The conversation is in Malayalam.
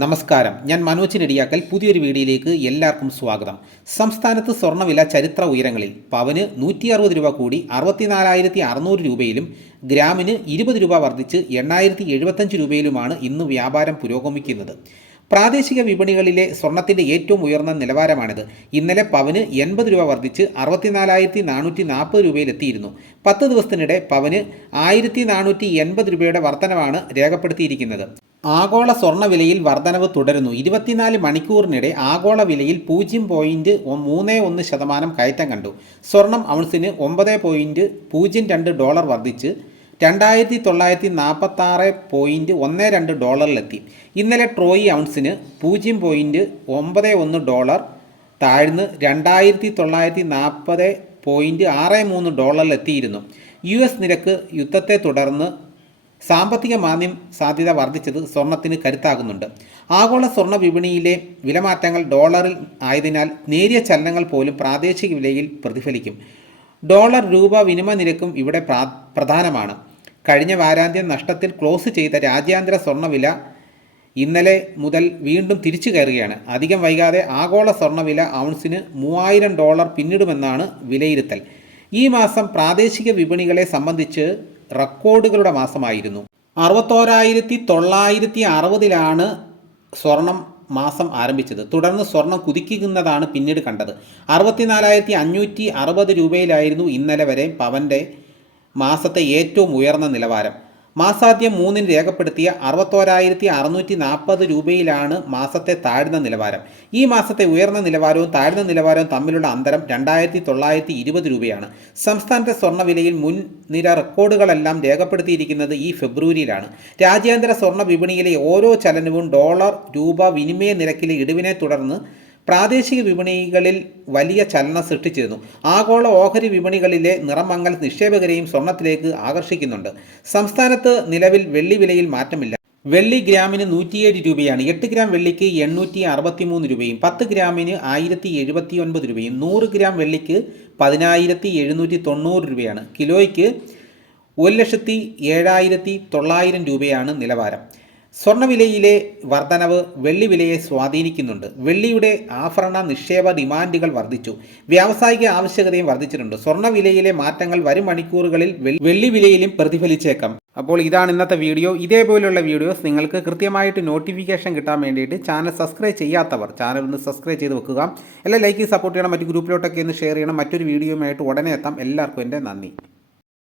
നമസ്കാരം. ഞാൻ മനോജ് നെടിയാക്കൽ. പുതിയൊരു വീഡിയോയിലേക്ക് എല്ലാവർക്കും സ്വാഗതം. സംസ്ഥാനത്ത് സ്വർണവില ചരിത്ര ഉയരങ്ങളിൽ പവന് നൂറ്റി അറുപത് രൂപ കൂടി അറുപത്തിനാലായിരത്തി അറുന്നൂറ് രൂപയിലും ഗ്രാമിന് ഇരുപത് രൂപ വർദ്ധിച്ച് എണ്ണായിരത്തി എഴുപത്തഞ്ച് രൂപയിലുമാണ് ഇന്ന് വ്യാപാരം പുരോഗമിക്കുന്നത്. പ്രാദേശിക വിപണികളിലെ സ്വർണത്തിന്റെ ഏറ്റവും ഉയർന്ന നിലവാരമാണിത്. ഇന്നലെ പവന് എൺപത് രൂപ വർദ്ധിച്ച് അറുപത്തിനാലായിരത്തി നാനൂറ്റി നാൽപ്പത് രൂപയിലെത്തിയിരുന്നു. പത്ത് ദിവസത്തിനിടെ പവന് ആയിരത്തി നാനൂറ്റി എൺപത് രൂപയുടെ വർധനവാണ് രേഖപ്പെടുത്തിയിരിക്കുന്നത്. ആഗോള സ്വർണവിലയിൽ വർധനവ് തുടരുന്നു. ഇരുപത്തിനാല് മണിക്കൂറിനിടെ ആഗോള വിലയിൽ പൂജ്യം പോയിന്റ് മൂന്ന് ഒന്ന് ശതമാനം കയറ്റം കണ്ടു. സ്വർണം ഔൺസിന് ഒമ്പത് പോയിന്റ് പൂജ്യം രണ്ട് ഡോളർ വർദ്ധിച്ച് രണ്ടായിരത്തി തൊള്ളായിരത്തി നാൽപ്പത്തി ആറ് പോയിന്റ് ഒന്ന് രണ്ട് ഡോളറിലെത്തി. ഇന്നലെ ട്രോയി ഔൺസിന് പൂജ്യം പോയിന്റ് ഒമ്പത് ഒന്ന് ഡോളർ താഴ്ന്ന് രണ്ടായിരത്തി തൊള്ളായിരത്തി നാൽപ്പത് പോയിന്റ് ആറ് മൂന്ന് ഡോളറിലെത്തിയിരുന്നു. യു എസ് നിരക്ക് യുദ്ധത്തെ തുടർന്ന് സാമ്പത്തിക മാന്ദ്യം സാധ്യത വർദ്ധിച്ചത് സ്വർണത്തിന് കരുത്താകുന്നുണ്ട്. ആഗോള സ്വർണ വിപണിയിലെ വിലമാറ്റങ്ങൾ ഡോളറിൽ ആയതിനാൽ നേരിയ ചലനങ്ങൾ പോലും പ്രാദേശിക വിലയിൽ പ്രതിഫലിക്കും. ഡോളർ രൂപ വിനിമയ നിരക്കും ഇവിടെ പ്രാ പ്രധാനമാണ്. കഴിഞ്ഞ വാരാന്ത്യം നഷ്ടത്തിൽ ക്ലോസ് ചെയ്ത രാജ്യാന്തര സ്വർണവില ഇന്നലെ മുതൽ വീണ്ടും തിരിച്ചു കയറുകയാണ്. അധികം വൈകാതെ ആഗോള സ്വർണവില ഔൺസിന് മൂവായിരം ഡോളർ പിന്നിടുമെന്നാണ് വിലയിരുത്തൽ. ഈ മാസം പ്രാദേശിക വിപണികളെ സംബന്ധിച്ച് റെക്കോർഡുകളുടെ മാസമായിരുന്നു. അറുപത്തോരായിരത്തി തൊള്ളായിരത്തി അറുപതിലാണ് സ്വർണം മാസം ആരംഭിച്ചത്. തുടർന്ന് സ്വർണം കുതിക്കുന്നതാണ് പിന്നീട് കണ്ടത്. അറുപത്തിനാലായിരത്തി അഞ്ഞൂറ്റി അറുപത് രൂപയിലായിരുന്നു ഇന്നലെ വരെ പവന്റെ മാസത്തെ ഏറ്റവും ഉയർന്ന നിലവാരം. മാസാദ്യം മൂന്നിന് രേഖപ്പെടുത്തിയ അറുപത്തോരായിരത്തി അറുന്നൂറ്റി നാൽപ്പത് രൂപയിലാണ് മാസത്തെ താഴ്ന്ന നിലവാരം. ഈ മാസത്തെ ഉയർന്ന നിലവാരവും താഴ്ന്ന നിലവാരവും തമ്മിലുള്ള അന്തരം രണ്ടായിരത്തി തൊള്ളായിരത്തി ഇരുപത് രൂപയാണ്. സംസ്ഥാനത്തെ സ്വർണവിലയിൽ മുൻനിര റെക്കോർഡുകളെല്ലാം രേഖപ്പെടുത്തിയിരിക്കുന്നത് ഈ ഫെബ്രുവരിയിലാണ്. രാജ്യാന്തര സ്വർണ വിപണിയിലെ ഓരോ ചലനവും ഡോളർ രൂപ വിനിമയ നിരക്കിലെ ഇടിവിനെ തുടർന്ന് പ്രാദേശിക വിപണികളിൽ വലിയ ചലനം സൃഷ്ടിച്ചിരുന്നു. ആഗോള ഓഹരി വിപണികളിലെ നിറമങ്ങൽ നിക്ഷേപകരെയും സ്വർണത്തിലേക്ക് ആകർഷിക്കുന്നുണ്ട്. സംസ്ഥാനത്ത് നിലവിൽ വെള്ളി വിലയിൽ മാറ്റമില്ല. വെള്ളി ഗ്രാമിന് നൂറ്റിയേഴ് രൂപയാണ്. എട്ട് ഗ്രാം വെള്ളിക്ക് എണ്ണൂറ്റി അറുപത്തിമൂന്ന് രൂപയും പത്ത് ഗ്രാമിന് ആയിരത്തി എഴുപത്തി ഒൻപത് രൂപയും നൂറ് ഗ്രാം വെള്ളിക്ക് പതിനായിരത്തി എഴുന്നൂറ്റി തൊണ്ണൂറ് രൂപയാണ്. കിലോയ്ക്ക് ഒരു ലക്ഷത്തി ഏഴായിരത്തി തൊള്ളായിരം രൂപയാണ് നിലവാരം. സ്വർണവിലയിലെ വർധനവ് വെള്ളിവിലയെ സ്വാധീനിക്കുന്നുണ്ട്. വെള്ളിയുടെ ആഭരണ നിക്ഷേപ ഡിമാൻഡുകൾ വർദ്ധിച്ചു വ്യാവസായിക ആവശ്യകതയും വർദ്ധിച്ചിട്ടുണ്ട് സ്വർണവിലയിലെ മാറ്റങ്ങൾ വരും മണിക്കൂറുകളിൽ വെള്ളിവിലയിലും പ്രതിഫലിച്ചേക്കാം. അപ്പോൾ ഇതാണ് ഇന്നത്തെ വീഡിയോ. ഇതേപോലുള്ള വീഡിയോസ് നിങ്ങൾക്ക് കൃത്യമായിട്ട് നോട്ടിഫിക്കേഷൻ കിട്ടാൻ വേണ്ടിയിട്ട് ചാനൽ സബ്സ്ക്രൈബ് ചെയ്യാത്തവർ ചാനൽ ഒന്ന് സബ്സ്ക്രൈബ് ചെയ്ത് വെക്കുക. എല്ലാ ലൈക്ക് സപ്പോർട്ട് ചെയ്യണം. മറ്റു ഗ്രൂപ്പിലോട്ടൊക്കെ ഒന്ന് ഷെയർ ചെയ്യണം. മറ്റൊരു വീഡിയോയുമായിട്ട് ഉടനെ എത്താം. എല്ലാവർക്കും എന്റെ നന്ദി.